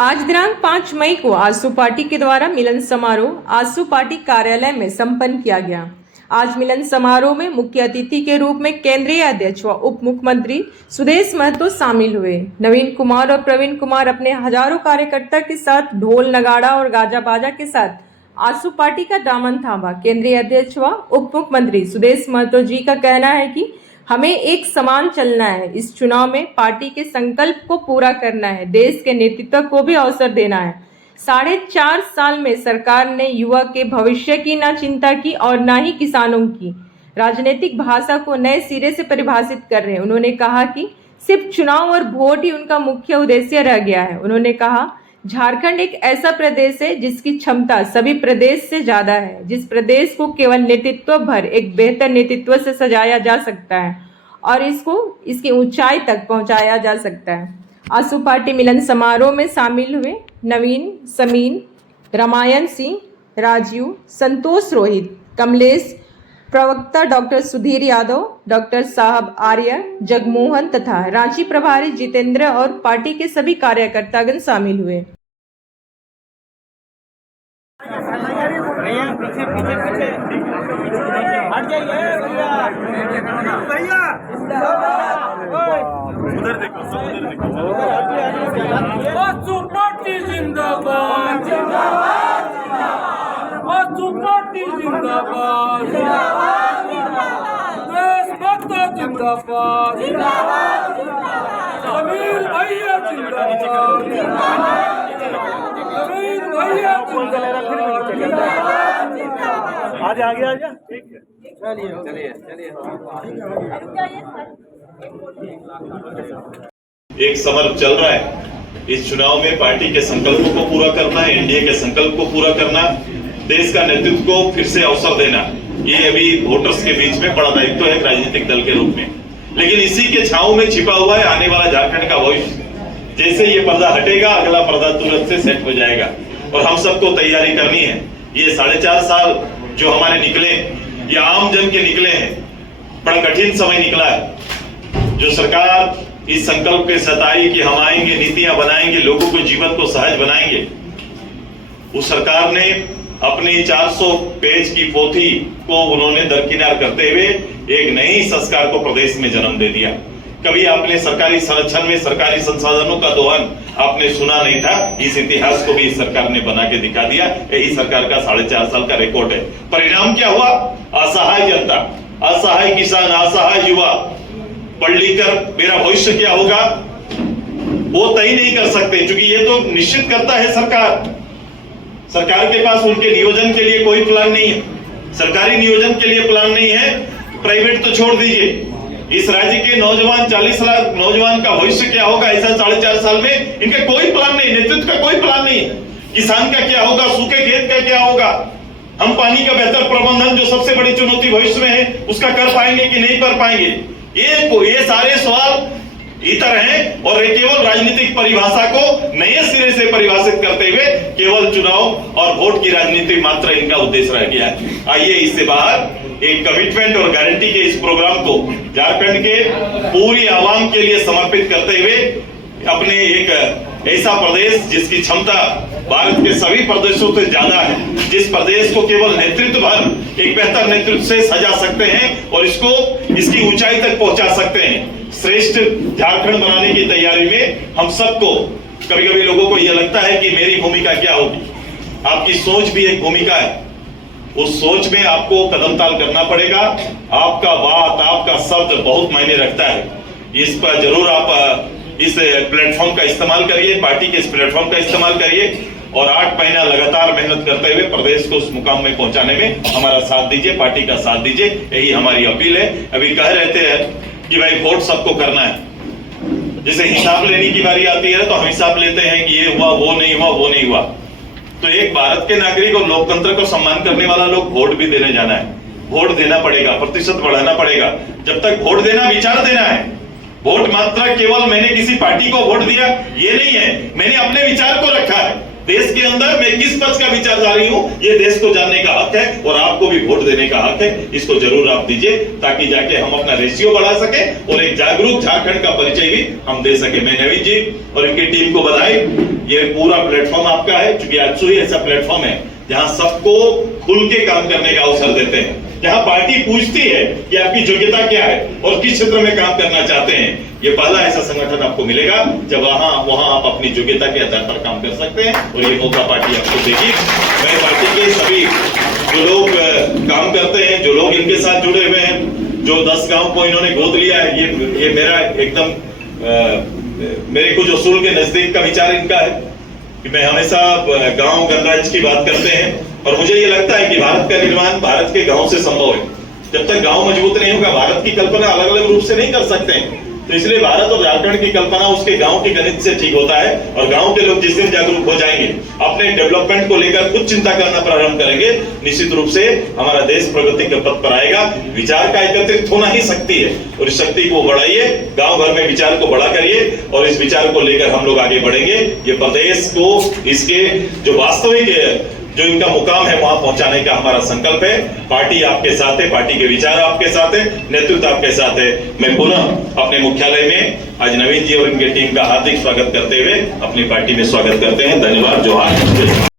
आज दिनांक 5 मई को आजसू पार्टी के द्वारा मिलन समारोह आजसू पार्टी कार्यालय में संपन्न किया गया। आज मिलन समारोह में मुख्य अतिथि के रूप में केंद्रीय अध्यक्ष व उप मुख्यमंत्री सुदेश महतो शामिल हुए। नवीन कुमार और प्रवीण कुमार अपने हजारों कार्यकर्ता के साथ ढोल नगाड़ा और गाजा बाजा के साथ आजसू पार्टी का दामन थामा। केंद्रीय अध्यक्ष व उप मुख्यमंत्री सुदेश महतो जी का कहना है कि हमें एक समान चलना है। इस चुनाव में पार्टी के संकल्प को पूरा करना है, देश के नेतृत्व को भी अवसर देना है। 4.5 साल में सरकार ने युवा के भविष्य की ना चिंता की और ना ही किसानों की। राजनीतिक भाषा को नए सिरे से परिभाषित कर रहे हैं। उन्होंने कहा कि सिर्फ चुनाव और वोट ही उनका मुख्य उद्देश्य रह गया है। उन्होंने कहा झारखंड एक ऐसा प्रदेश है जिसकी क्षमता सभी प्रदेश से ज्यादा है, जिस प्रदेश को केवल नेतृत्व भर एक बेहतर नेतृत्व से सजाया जा सकता है और इसको इसकी ऊंचाई तक पहुंचाया जा सकता है। आजसू पार्टी मिलन समारोह में शामिल हुए नवीन, समीन, रामायण सिंह, राजीव, संतोष रोहित, कमलेश, प्रवक्ता डॉक्टर सुधीर यादव, डॉक्टर साहब आर्य, जगमोहन तथा रांची प्रभारी जितेंद्र और पार्टी के सभी कार्यकर्तागण शामिल हुए। पीछे पीछे पीछे हट जाइए भैया, उधर देखो, उधर देखो। आजसू पार्टी जिंदाबाद, आजसू पार्टी जिंदाबाद, देशभक्त जिंदाबाद, अमीर भैया जिंदाबाद, अमीर भैया जिंदाबाद। आगे आगे आगे, ठीक है, चलिए चलिए चलिए। एक समर चल रहा है। इस चुनाव में पार्टी के संकल्पों को पूरा करना है, एनडीए के संकल्प को पूरा करना, देश का नेतृत्व को फिर से अवसर देना, ये अभी वोटर्स के बीच में बड़ा दायित्व है एक राजनीतिक दल के रूप में। लेकिन इसी के छांव में छिपा हुआ है आने वाला झारखंड का भविष्य। जैसे ये पर्दा हटेगा, अगला पर्दा तुरंत से सेट हो जाएगा और हम सबको तैयारी करनी है। ये 4.5 साल जो हमारे निकले, ये आम जन के निकले हैं। बड़ा कठिन समय निकला है। जो सरकार इस संकल्प के साथ आई कि हम आएंगे, नीतियां बनाएंगे, लोगों के जीवन को सहज बनाएंगे, उस सरकार ने अपनी 400 पेज की पोथी को उन्होंने दरकिनार करते हुए एक नई संस्कार को प्रदेश में जन्म दे दिया। कभी आपने सरकारी संरक्षण में सरकारी संसाधनों का दोहन आपने सुना नहीं था। इस इतिहास को भी इस सरकार ने बना के दिखा दिया। यही सरकार का 4.5 साल का रिकॉर्ड है। परिणाम क्या हुआ? असहाय जनता, असहाय किसान, असहाय युवा पढ़ लिख कर मेरा भविष्य क्या होगा वो तय नहीं कर सकते, क्योंकि ये तो निश्चित करता है सरकार। सरकार के पास उनके नियोजन के लिए कोई प्लान नहीं है, सरकारी नियोजन के लिए प्लान नहीं है। प्राइवेट तो छोड़ दीजिए, इस राज्य के नौजवान 40 लाख नौजवान का भविष्य क्या होगा ऐसा 4.5 साल में इनका कोई प्लान नहीं, नेतृत्व का कोई प्लान नहीं। किसान का क्या होगा, सूखे खेत का क्या होगा, हम पानी का बेहतर प्रबंधन जो सबसे बड़ी चुनौती भविष्य में है उसका कर पाएंगे कि नहीं कर पाएंगे, ये सारे सवाल इतर हैं। और केवल राजनीतिक परिभाषा को नए सिरे से परिभाषित करते हुए केवल चुनाव और वोट की राजनीति मात्र इनका उद्देश्य रह गया है। आइए इससे बाहर एक कमिटमेंट और गारंटी के इस प्रोग्राम को झारखंड के पूरी आवाम के लिए समर्पित करते हुए अपने एक ऐसा प्रदेश जिसकी क्षमता भारत के सभी प्रदेशों से ज्यादा है, जिस प्रदेश को केवल नेतृत्व भर एक बेहतर नेतृत्व से सजा सकते हैं और इसको इसकी ऊंचाई तक पहुंचा सकते हैं। श्रेष्ठ झारखंड बनाने की तैयारी में हम सबको, कभी कभी लोगों को यह लगता है कि मेरी भूमिका क्या होगी, आपकी सोच भी एक भूमिका है। उस सोच में आपको कदम ताल करना पड़ेगा। आपका बात, आपका शब्द बहुत मायने रखता है। इस पर जरूर आप इस प्लेटफॉर्म का इस्तेमाल करिए, पार्टी के इस प्लेटफॉर्म का इस्तेमाल करिए और 8 महीना लगातार मेहनत करते हुए प्रदेश को उस मुकाम में पहुंचाने में हमारा साथ दीजिए, पार्टी का साथ दीजिए, यही हमारी अपील है। अभी कह रहे थे कि भाई वोट सबको करना है, जैसे हिसाब लेने की बारी आती है तो हम हिसाब लेते हैं कि ये हुआ, वो नहीं हुआ, वो नहीं हुआ। तो एक भारत के नागरिक और लोकतंत्र को सम्मान करने वाला लोग वोट भी देने जाना है, वोट देना पड़ेगा, प्रतिशत बढ़ाना पड़ेगा। जब तक वोट देना, विचार देना है। वोट मात्र केवल मैंने किसी पार्टी को वोट दिया ये नहीं है, मैंने अपने विचार को रखा है। देश के अंदर मैं किस पक्ष का विचारधारी हूं, ये देश को जानने का हक है और आपको भी वोट देने का हक है। इसको जरूर आप दीजिए ताकि जाके हम अपना रेशियो बढ़ा सके और एक जागरूक झारखंड का परिचय भी हम दे सके। मैं नवीन जी और इनकी टीम को बधाई। ये पूरा प्लेटफॉर्म आपका है, क्योंकि आजसू ही ऐसा प्लेटफॉर्म है जहां सबको खुल के काम करने का अवसर देते हैं, जहां पार्टी पूछती है कि आपकी योग्यता क्या है और किस क्षेत्र में काम करना चाहते हैं। ये पहला ऐसा संगठन आपको मिलेगा जब वहां आप अपनी योग्यता के आधार पर काम कर सकते हैं और ये मौका पार्टी आपको देगी। मैं पार्टी के सभी जो लोग काम करते हैं, जो लोग इनके साथ जुड़े हुए हैं, जो 10 गांव को इन्होंने गोद लिया है, ये मेरा एकदम मेरे कुछ उसूल के नजदीक का विचार इनका है कि मैं हमेशा गांव गणराज्य की बात करते हैं और मुझे ये लगता है कि भारत का निर्माण भारत के गांव से संभव है। जब तक गांव मजबूत नहीं होगा, भारत की कल्पना अलग अलग रूप से नहीं कर सकते हैं। तो इसलिए भारत और झारखंड की कल्पना उसके गांव के गणित से ठीक होता है और गांव के लोग जिस दिन जागरूक हो जाएंगे, अपने डेवलपमेंट को लेकर खुद चिंता करना प्रारंभ करेंगे, निश्चित रूप से हमारा देश प्रगति के पथ पर आएगा। विचार का एकत्रित होना ही शक्ति है और इस शक्ति को बढ़ाइए, गांव भर में विचार को बड़ा करिए और इस विचार को लेकर हम लोग आगे बढ़ेंगे। ये प्रदेश को इसके जो वास्तविक जो इनका मुकाम है वहां पहुंचाने का हमारा संकल्प है। पार्टी आपके साथ है, पार्टी के विचार आपके साथ है, नेतृत्व आपके साथ है। मैं पुनः अपने मुख्यालय में आज नवीन जी और इनके टीम का हार्दिक स्वागत करते हुए अपनी पार्टी में स्वागत करते हैं। धन्यवाद। जोहार।